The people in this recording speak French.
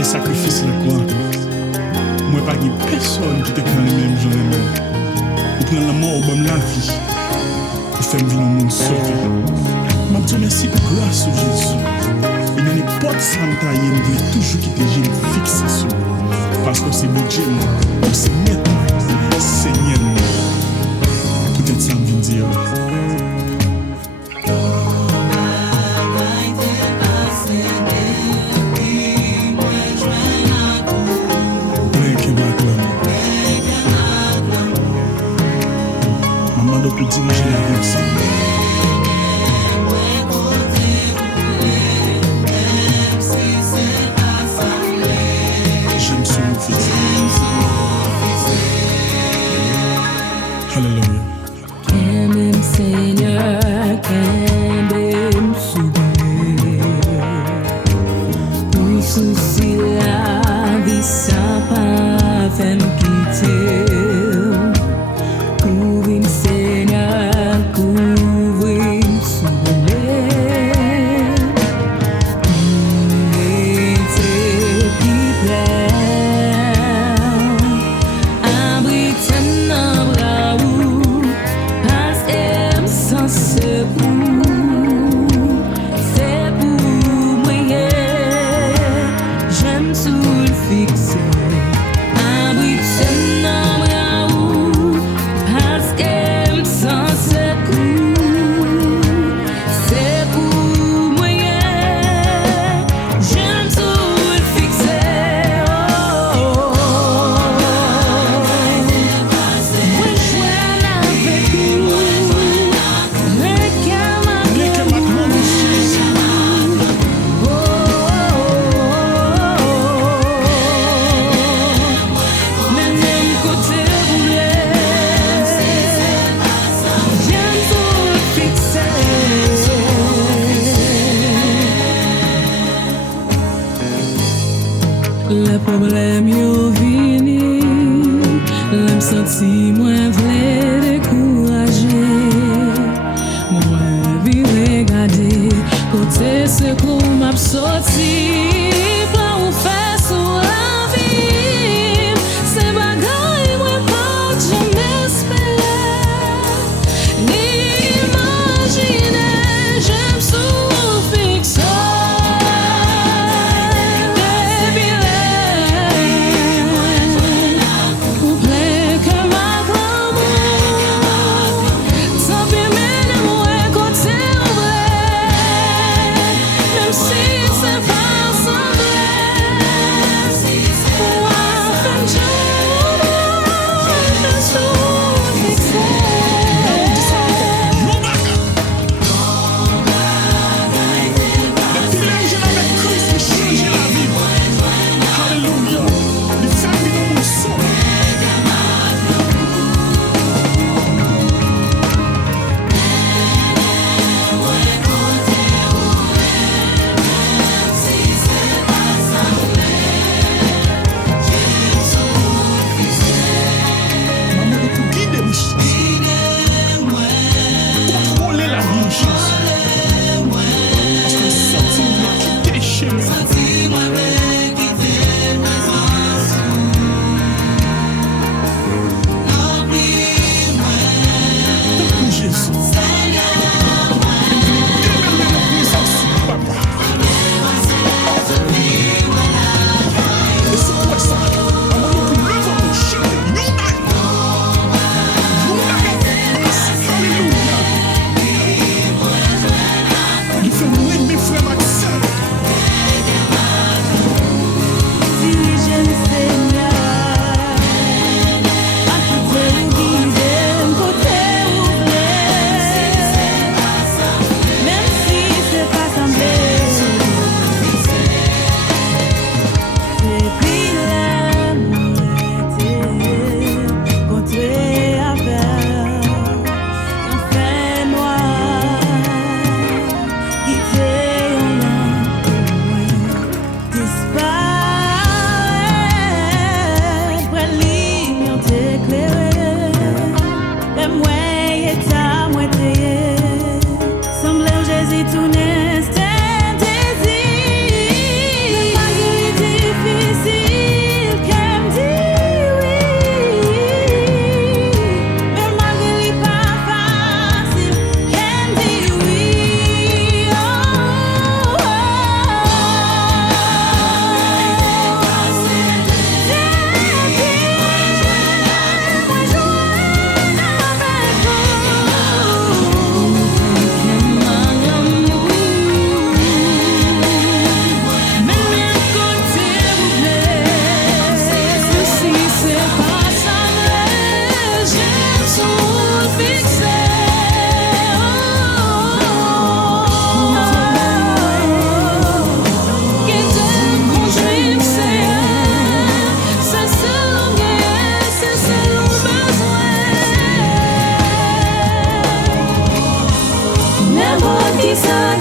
des sacrifices là quoi. Moi pas de personne qui te dans les mêmes gens. Ou prendre la mort ou bonne la vie. Pour faire vivre le monde sauvé. Je te remercie pour grâce de Jésus. Et dans n'importe ça, je veux toujours quitter les gens fixés sur lui. Parce que c'est mon Dieu, c'est maître, Seigneur. Peut-être ça me vient dire. Maman doit diriger la vie aussi. J'aime son fils. Alléluia. Qu'aime Seigneur, qu'aime souvenir. Pour souci la vie, ça pas fait me quitter. Couvre-moi Seigneur, couvre-moi souvenir. Mettez qui plaît. Abrite-moi dans bras ou passe sans secours. Kisa